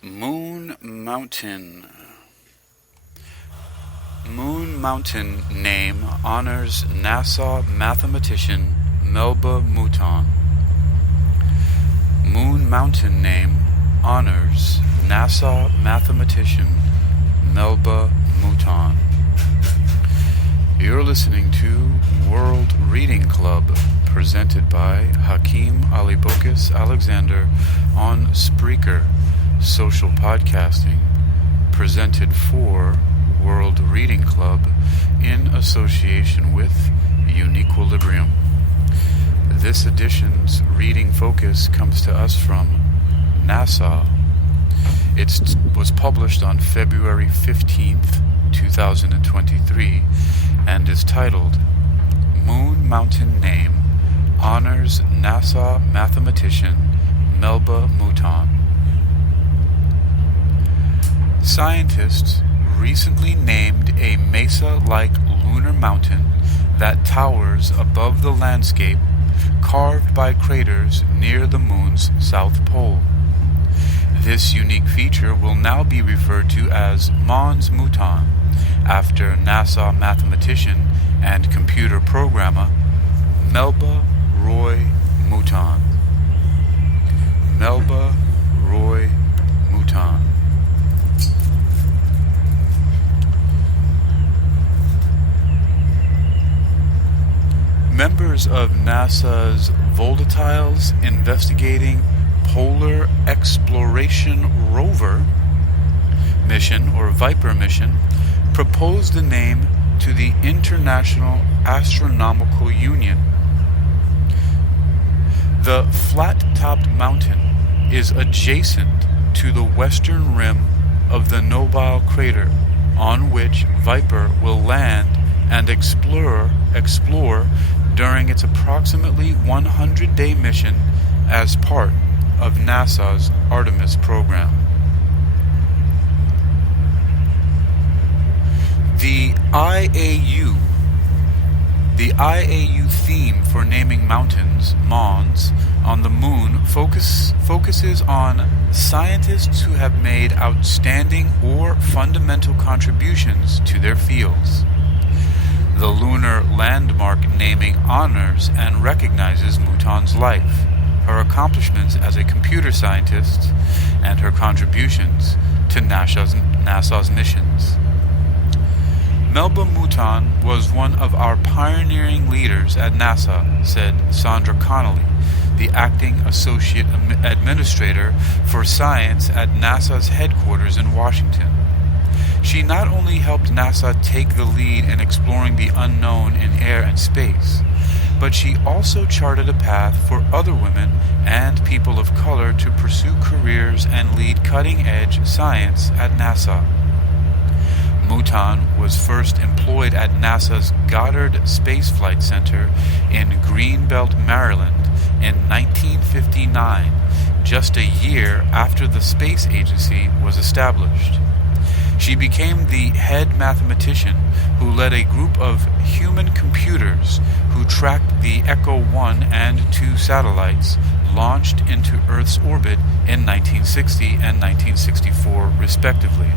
Mons Mouton. Mons Mouton name honors NASA mathematician Melba Mouton. Mons Mouton name honors NASA mathematician Melba Mouton. You're listening to World Reading Club, presented by Hakeem Alibokis Alexander on Spreaker, social podcasting, presented for World Reading Club in association with UniquilibriuM. This edition's reading focus comes to us from NASA. It was published on February 15th, 2023, and is titled Mons Mouton Name Honors NASA Mathematician Melba Mouton. Scientists recently named a mesa-like lunar mountain that towers above the landscape carved by craters near the moon's south pole. This unique feature will now be referred to as Mons Mouton, after NASA mathematician and computer programmer Melba Roy Mouton. Melba Roy Mouton. Members of NASA's Volatiles Investigating Polar Exploration Rover mission, or Viper mission, proposed the name to the International Astronomical Union. The flat-topped mountain is adjacent to the western rim of the Nobile crater, on which Viper will land and explore during its approximately 100-day mission as part of NASA's Artemis program. The IAU theme for naming mountains, Mons, on the moon focuses on scientists who have made outstanding or fundamental contributions to their fields. The lunar landmark naming honors and recognizes Mouton's life, her accomplishments as a computer scientist, and her contributions to NASA's missions. Melba Mouton was one of our pioneering leaders at NASA, said Sandra Connolly, the acting associate administrator for science at NASA's headquarters in Washington. She not only helped NASA take the lead in exploring the unknown in air and space, but she also charted a path for other women and people of color to pursue careers and lead cutting-edge science at NASA. Mouton was first employed at NASA's Goddard Space Flight Center in Greenbelt, Maryland in 1959, just a year after the space agency was established. She became the head mathematician who led a group of human computers who tracked the Echo 1 and 2 satellites launched into Earth's orbit in 1960 and 1964, respectively.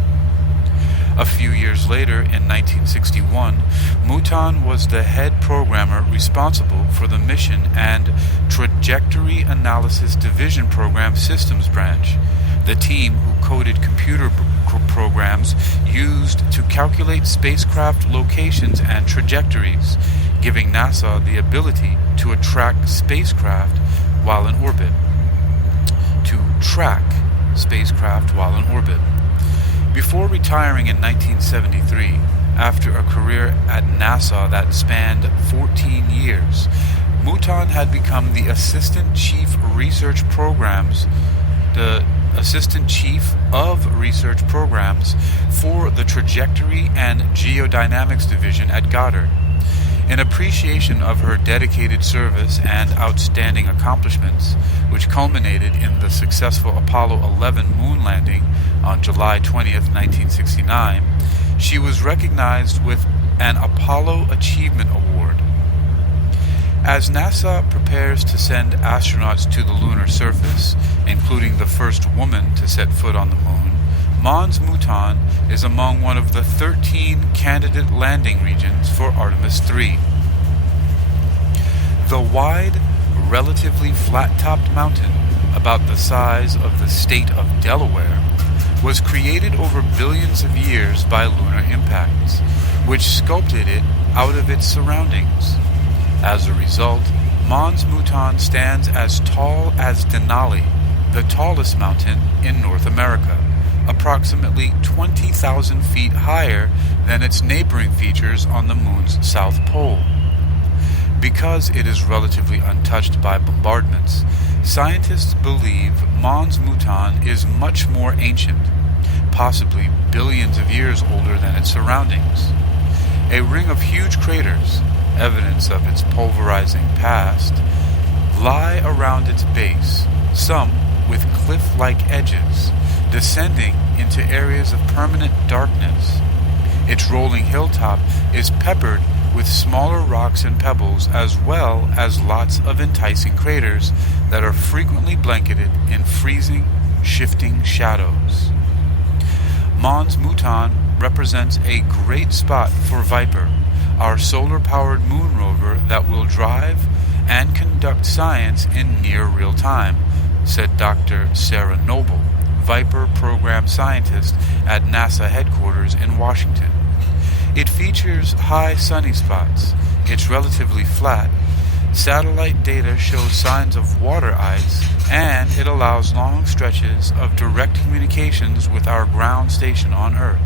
A few years later, in 1961, Mouton was the head programmer responsible for the Mission and Trajectory Analysis Division Program Systems Branch, the team who coded computer programs used to calculate spacecraft locations and trajectories, giving NASA the ability to track spacecraft while in orbit. Before retiring in 1973, after a career at NASA that spanned 14 years, Mouton had become the Assistant Chief of Research Programs for the Trajectory and Geodynamics Division at Goddard. In appreciation of her dedicated service and outstanding accomplishments, which culminated in the successful Apollo 11 moon landing on July 20th, 1969, she was recognized with an Apollo Achievement Award. As NASA prepares to send astronauts to the lunar surface, including the first woman to set foot on the moon, Mons Mouton is among one of the 13 candidate landing regions for Artemis 3. The wide, relatively flat-topped mountain, about the size of the state of Delaware, was created over billions of years by lunar impacts, which sculpted it out of its surroundings. As a result, Mons Mouton stands as tall as Denali, the tallest mountain in North America, approximately 20,000 feet higher than its neighboring features on the moon's south pole. Because it is relatively untouched by bombardments, scientists believe Mons Mouton is much more ancient, possibly billions of years older than its surroundings. A ring of huge craters, evidence of its pulverizing past, lie around its base, some with cliff-like edges, descending into areas of permanent darkness. Its rolling hilltop is peppered with smaller rocks and pebbles, as well as lots of enticing craters that are frequently blanketed in freezing, shifting shadows. Mons Mouton represents a great spot for Viper, our solar-powered moon rover that will drive and conduct science in near real time, said Dr. Sarah Noble, Viper program scientist at NASA headquarters in Washington. It features high sunny spots, it's relatively flat, satellite data shows signs of water ice, and it allows long stretches of direct communications with our ground station on Earth.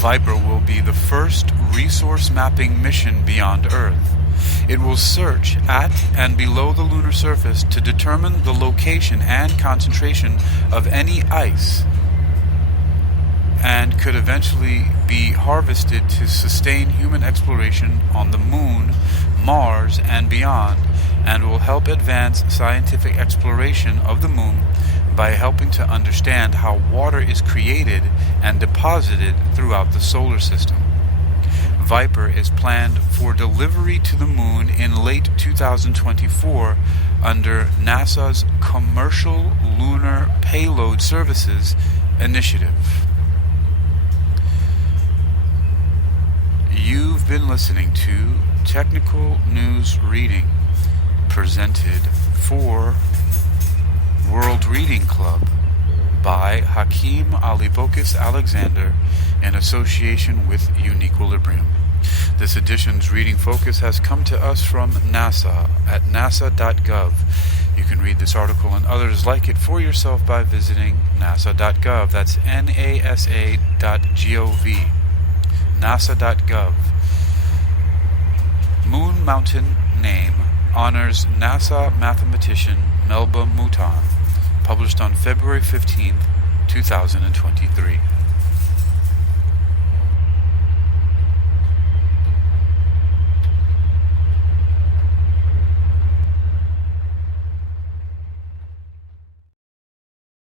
Viper will be the first resource mapping mission beyond Earth. It will search at and below the lunar surface to determine the location and concentration of any ice, and could eventually be harvested to sustain human exploration on the Moon, Mars, and beyond, and will help advance scientific exploration of the Moon by helping to understand how water is created and deposited throughout the solar system. Viper is planned for delivery to the Moon in late 2024 under NASA's Commercial Lunar Payload Services initiative. You've been listening to Technical News Reading, presented for World Reading Club by Hakeem Alibokis Alexander in association with UniquilibriuM. This edition's reading focus has come to us from NASA at nasa.gov. You can read this article and others like it for yourself by visiting nasa.gov. That's nasa.gov. nasa.gov. Moon Mountain name honors NASA mathematician Melba Mouton, published on February 15, 2023.